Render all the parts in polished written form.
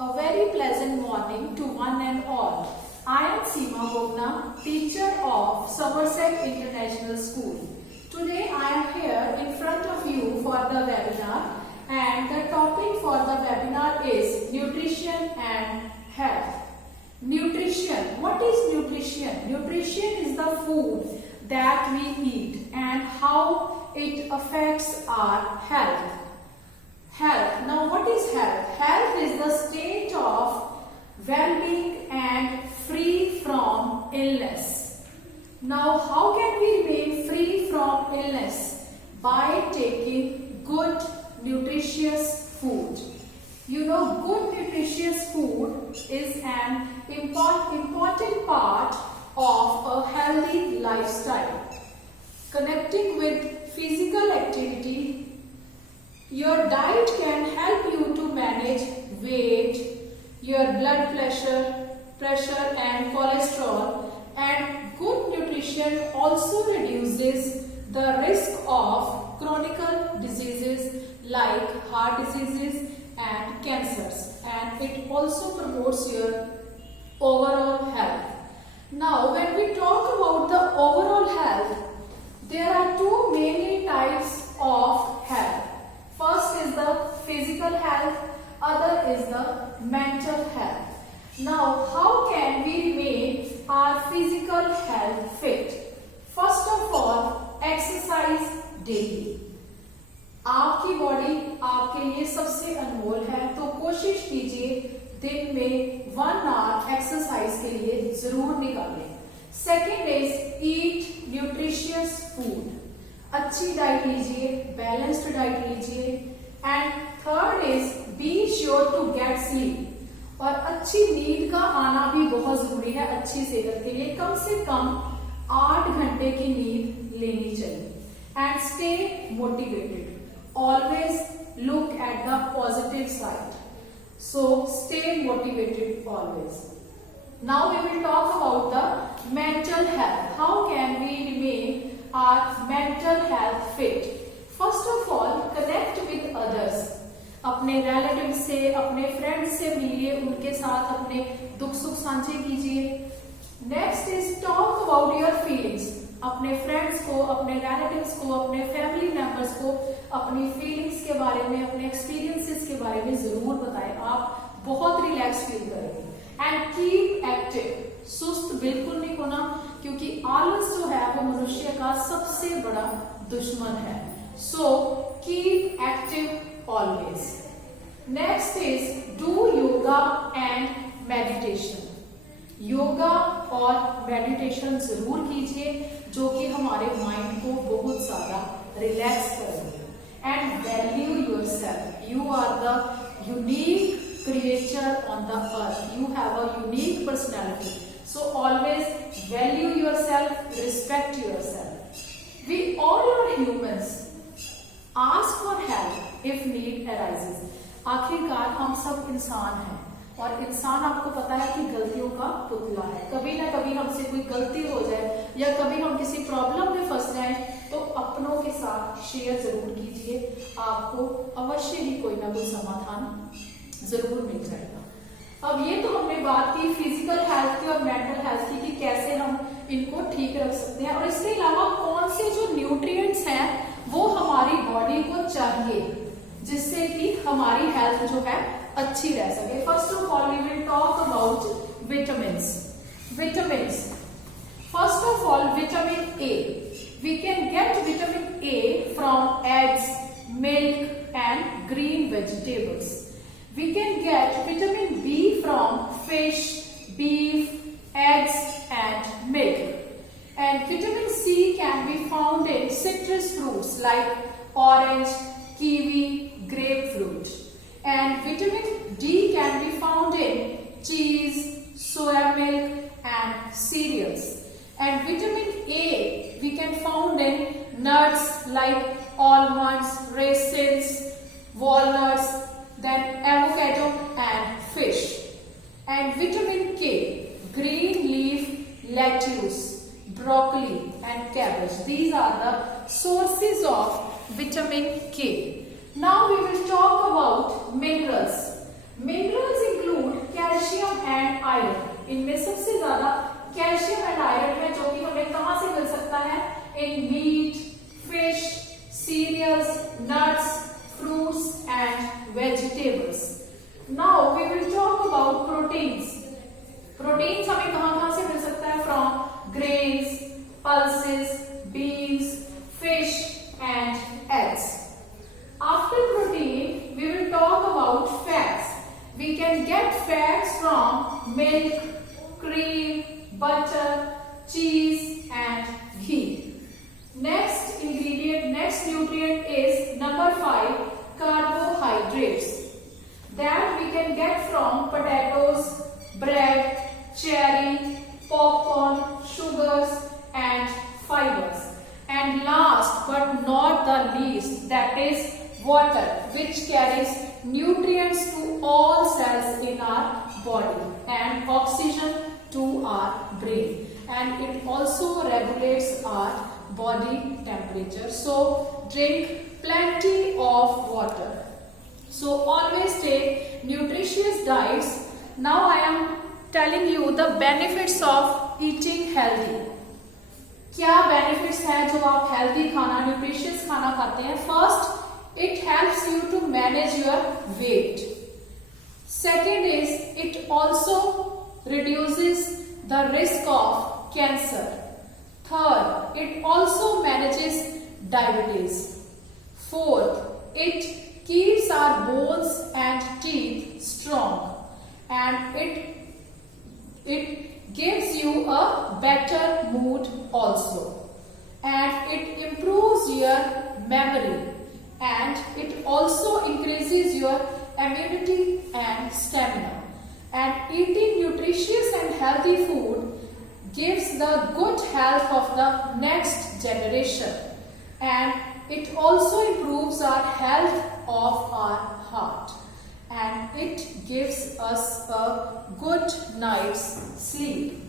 A very pleasant morning to one and all. I am Seema Bogna, teacher of Somerset International School. Today I am here in front of you for the webinar, and the topic for the webinar is nutrition and health. Nutrition. What is nutrition? Nutrition is the food that we eat and how it affects our health. Health. Now what is health? Health is the state of well-being and free from illness. Now how can we remain free from illness? By taking good nutritious food. You know, good nutritious food is an important part of a healthy lifestyle. Connecting with physical activity, your diet can help you to manage weight, your blood pressure and cholesterol, and good nutrition also reduces the risk of chronic diseases like heart diseases and cancers, and it also promotes your overall health. Now when we talk about the overall health, there are two mainly types of health. First is the physical health, other is the mental health. Now, how can we make our physical health fit? First of all, exercise daily. आपकी बॉडी आपके लिए सबसे अनमोल है, तो कोशिश कीजिए दिन में 1 आवर एक्सरसाइज के लिए जरूर निकालें. Second is eat nutritious food. अच्छी डाइट लीजिए, बैलेंस्ड डाइट लीजिए. And third is be sure to get sleep. और अच्छी नींद का आना भी बहुत जरूरी है अच्छी सेहत के लिए. कम से कम 8 घंटे की नींद लेनी चाहिए. And stay motivated. Always look at the positive side. So stay motivated always. Now we will talk about the mental health. How can we remain our mental health fit? First of all, connect with others. अपने रिलेटिव से, अपने फ्रेंड्स से मिलिए, उनके साथ अपने दुख सुख साझे कीजिए. Next is talk about your feelings. अपने फ्रेंड्स को, अपने रिलेटिव्स को, अपने फैमिली मेंबर्स को अपनी फीलिंग्स के बारे में, अपने एक्सपीरियंसेस के बारे में जरूर बताएं. आप बहुत रिलैक्स फील करेंगे. And keep active. सुस्त बिल्कुल नहीं होना, क्योंकि आलस जो है वो मनुष्य का सबसे बड़ा दुश्मन है. So keep active always. Next is do yoga and meditation. Yoga और मेडिटेशन जरूर कीजिए, जो कि हमारे माइंड को बहुत ज्यादा रिलैक्स करेंगे. And value yourself. You are the unique creature on the earth. You have a unique personality. So always value yourself, respect yourself. We all are humans. Ask for help if need arises. आखिरकार हम सब इंसान हैं, और इंसान आपको पता है कि गलतियों का पुतला है. कभी ना कभी हमसे कोई गलती हो जाए या कभी हम किसी प्रॉब्लम में फंस जाएं, तो अपनों के साथ शेयर जरूर कीजिए. आपको अवश्य ही कोई ना कोई समाधान जरूर मिल जाएगा. अब ये तो हमने बात की फिजिकल हेल्थ की और मेंटल हेल्थ की कि कैसे हम इनको ठीक रख सकते हैं, और इसके अलावा कौन से जो न्यूट्रिएंट्स हैं वो हमारी बॉडी को चाहिए जिससे कि हमारी हेल्थ जो है अच्छी रह सके. First of all we will talk about vitamins. Vitamins. First of all vitamin A. We can get vitamin A from eggs, milk and green vegetables. We can get vitamin B from fish, beef, eggs and milk. And vitamin C can be found in citrus fruits like orange, kiwi, grapefruit. And vitamin D can be found in cheese, soya milk and cereals. And vitamin A we can found in nuts like almonds, raisins, walnuts, then avocado and fish. And vitamin K, green leaf lettuce, broccoli and cabbage. These are the sources of vitamin K. Now we will talk about minerals. Minerals include proteins. Proteins हमें कहां से मिल सकता है? From grains, pulses, beans, fish and eggs. After protein, we will talk about fats. We can get fats from milk, cream, butter, cheese and ghee. Next ingredient, next nutrient is number 5, carbohydrates. That we can get from potatoes, bread, cherry, popcorn, sugars and fibers. And last but not the least, that is water, which carries nutrients to all cells in our body and oxygen to our brain, and it also regulates our body temperature. So drink plenty of water. So always take nutritious diets. Now I am telling you the benefits of eating healthy. क्या बेनिफिट्स है जो आप हेल्दी खाना, न्यूट्रिशियस खाना खाते हैं? First, it helps you to manage your weight. Second is, it also reduces the risk of cancer. Third, it also manages diabetes. Fourth, it keeps our bones and teeth strong, and it gives you a better mood also, and it improves your memory, and it also increases your immunity and stamina. And eating nutritious and healthy food gives the good health of the next generation, and it also improves our health of our heart, and it gives us a good night's sleep.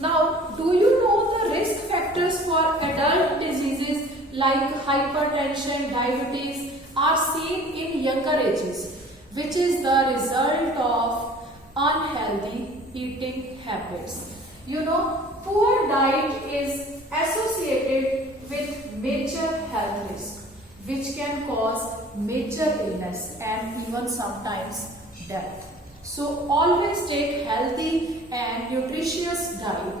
Now, do you know the risk factors for adult diseases like hypertension, diabetes are seen in younger ages, which is the result of unhealthy eating habits. You know, poor diet is associated with major health risk, which can cause major illness and even sometimes death. So always take healthy and nutritious diet.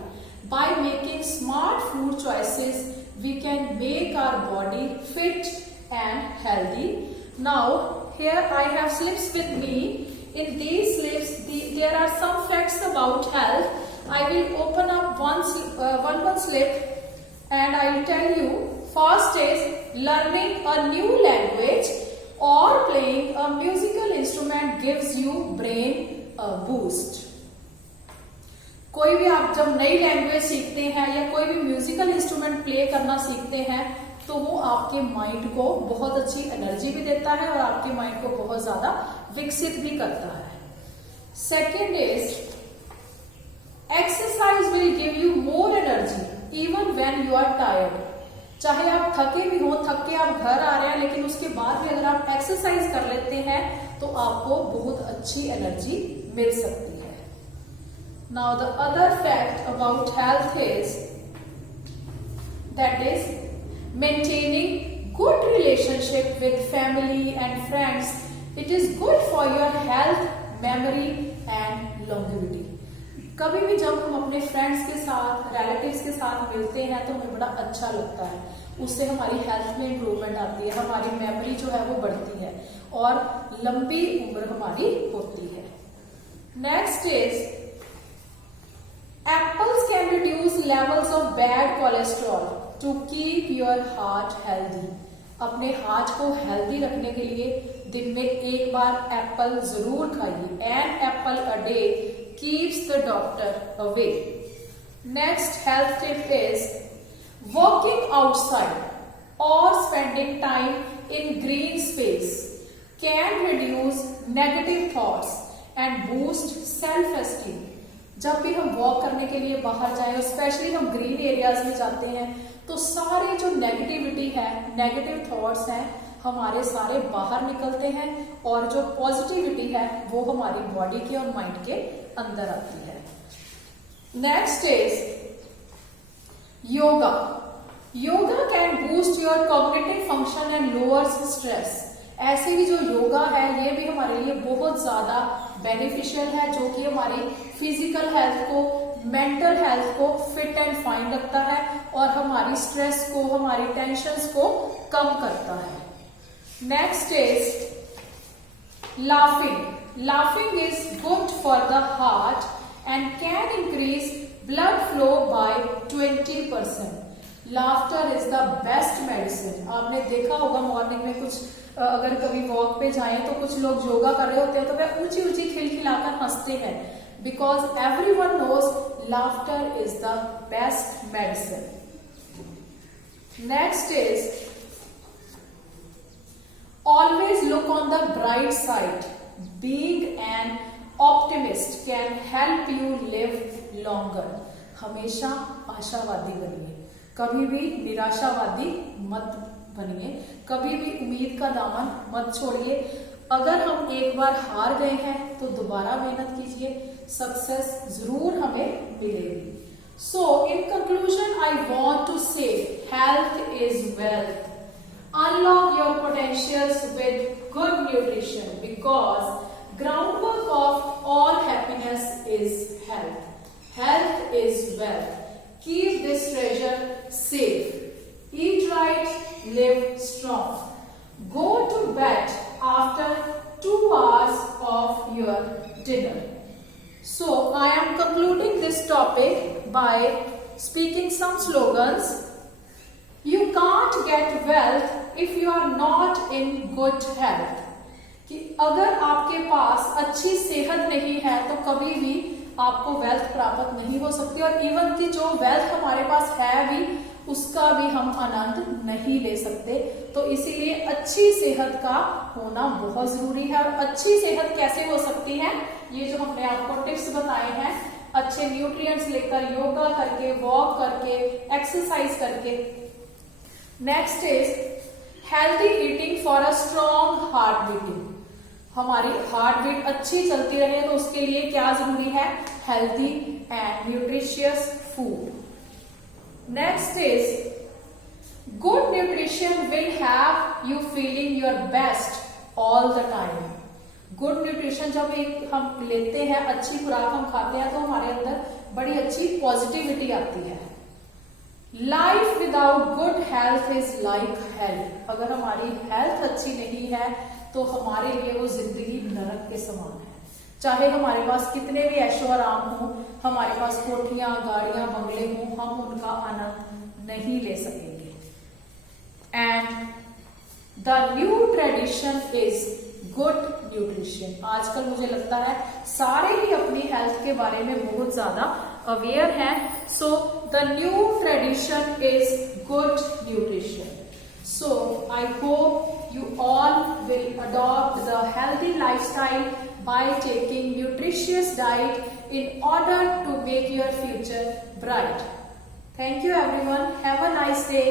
By making smart food choices, we can make our body fit and healthy. Now, here I have slips with me. In these slips, there are some facts about health. I will open up one slip and I will tell you. First is learning a new language or playing a musical instrument gives you brain boost. कोई भी आप जब नई लैंग्वेज सीखते हैं या कोई भी म्यूजिकल इंस्ट्रूमेंट प्ले करना सीखते हैं तो वो आपके माइंड को बहुत अच्छी एनर्जी भी देता है और आपके माइंड को बहुत ज्यादा विकसित भी करता है. Second is exercise will give you more energy even when you are tired. चाहे आप थके भी हो, थक के आप घर आ रहे हैं, लेकिन उसके बाद भी अगर आप एक्सरसाइज कर लेते हैं तो आपको बहुत अच्छी एनर्जी मिल सकती है. Now the other fact about health is that is maintaining good relationship with family and friends. It is good for your health, memory and longevity. कभी भी जब हम अपने फ्रेंड्स के साथ, रिलेटिव्स के साथ मिलते हैं तो हमें बड़ा अच्छा लगता है. उससे हमारी हेल्थ में इंप्रूवमेंट आती है, हमारी मेमोरी जो है वो बढ़ती है और लंबी उम्र हमारी होती है. Next is apples can reduce levels of bad cholesterol to keep your heart healthy. अपने हार्ट को हेल्दी रखने के लिए दिन में एक बार एप्पल जरूर खाइए. An apple a day keeps the doctor away. Next health tip is walking outside or spending time in green space can reduce negative thoughts and boost self-esteem. जब भी हम वॉक करने के लिए बाहर जाएं, स्पेशली हम ग्रीन एरियाज में जाते हैं, तो सारे जो नेगेटिविटी है, नेगेटिव थॉट्स हैं, हमारे सारे बाहर निकलते हैं और जो पॉजिटिविटी है वो हमारी बॉडी के और माइंड के अंदर आती है. Next is yoga. Yoga can boost your cognitive function and lowers stress. ऐसे ही जो योगा है ये भी हमारे हमारे लिए बहुत ज्यादा बेनिफिशियल है, जो कि हमारी फिजिकल हेल्थ को, मेंटल हेल्थ को फिट एंड फाइन रखता है और हमारी स्ट्रेस को, हमारी टेंशन्स को कम करता है। Next is laughing. Laughing is good for the heart and can increase blood flow by 20%. Laughter is the best medicine. आपने देखा होगा मॉर्निंग में कुछ अगर कभी वॉक पे जाएं तो कुछ लोग योगा कर रहे होते हैं तो वह ऊंची ऊंची खिलखिलाकर हंसते हैं, because everyone knows laughter is the best medicine. Next is always look on the bright side. Being an optimist can help you live longer. हमेशा आशावादी बनिए, कभी भी निराशावादी मत बनिए, कभी भी उम्मीद का दामन मत छोड़िए। अगर हम एक बार हार गए हैं तो दोबारा मेहनत कीजिए, सक्सेस जरूर हमें मिलेगी। So in conclusion I want to say health is wealth. Unlock your potentials with good nutrition, because groundwork of all happiness is health. Health is wealth. Keep this treasure safe. Eat right, live strong. Go to bed after 2 hours of your dinner. So, I am concluding this topic by speaking some slogans. You can't get wealth if you are not in good health. कि अगर आपके पास अच्छी सेहत नहीं है तो कभी भी आपको वेल्थ प्राप्त नहीं हो सकती, और इवन की जो वेल्थ हमारे पास है भी उसका भी हम आनंद नहीं ले सकते। तो इसीलिए अच्छी सेहत का होना बहुत जरूरी है। और अच्छी सेहत कैसे हो सकती है, ये जो हमने आपको टिप्स बताए हैं, अच्छे न्यूट्रिएंट्स लेकर, योगा करके, वॉक करके, एक्सरसाइज करके। Next is healthy eating for a strong heart beating. हमारी हार्ट बीट अच्छी चलती रहे तो उसके लिए क्या जरूरी है, healthy and nutritious food. Next is good nutrition will have you feeling your best all the time. Good nutrition जब हम लेते हैं, अच्छी खुराक हम खाते हैं, तो हमारे अंदर बड़ी अच्छी पॉजिटिविटी आती है। Life without good health is like hell. अगर हमारी हेल्थ अच्छी नहीं है तो हमारे लिए वो जिंदगी नरक के समान है। चाहे हमारे पास कितने भी ऐशो आराम हो, हमारे पास कोठियां, गाड़ियां, बंगले हों, हम उनका आनंद नहीं ले सकेंगे। And the new tradition is good nutrition. आजकल मुझे लगता है सारे ही अपनी हेल्थ के बारे में बहुत ज्यादा अवेयर हैं। So the new tradition is good nutrition. So I hope you all will adopt the healthy lifestyle by taking nutritious diet in order to make your future bright. Thank you everyone. Have a nice day.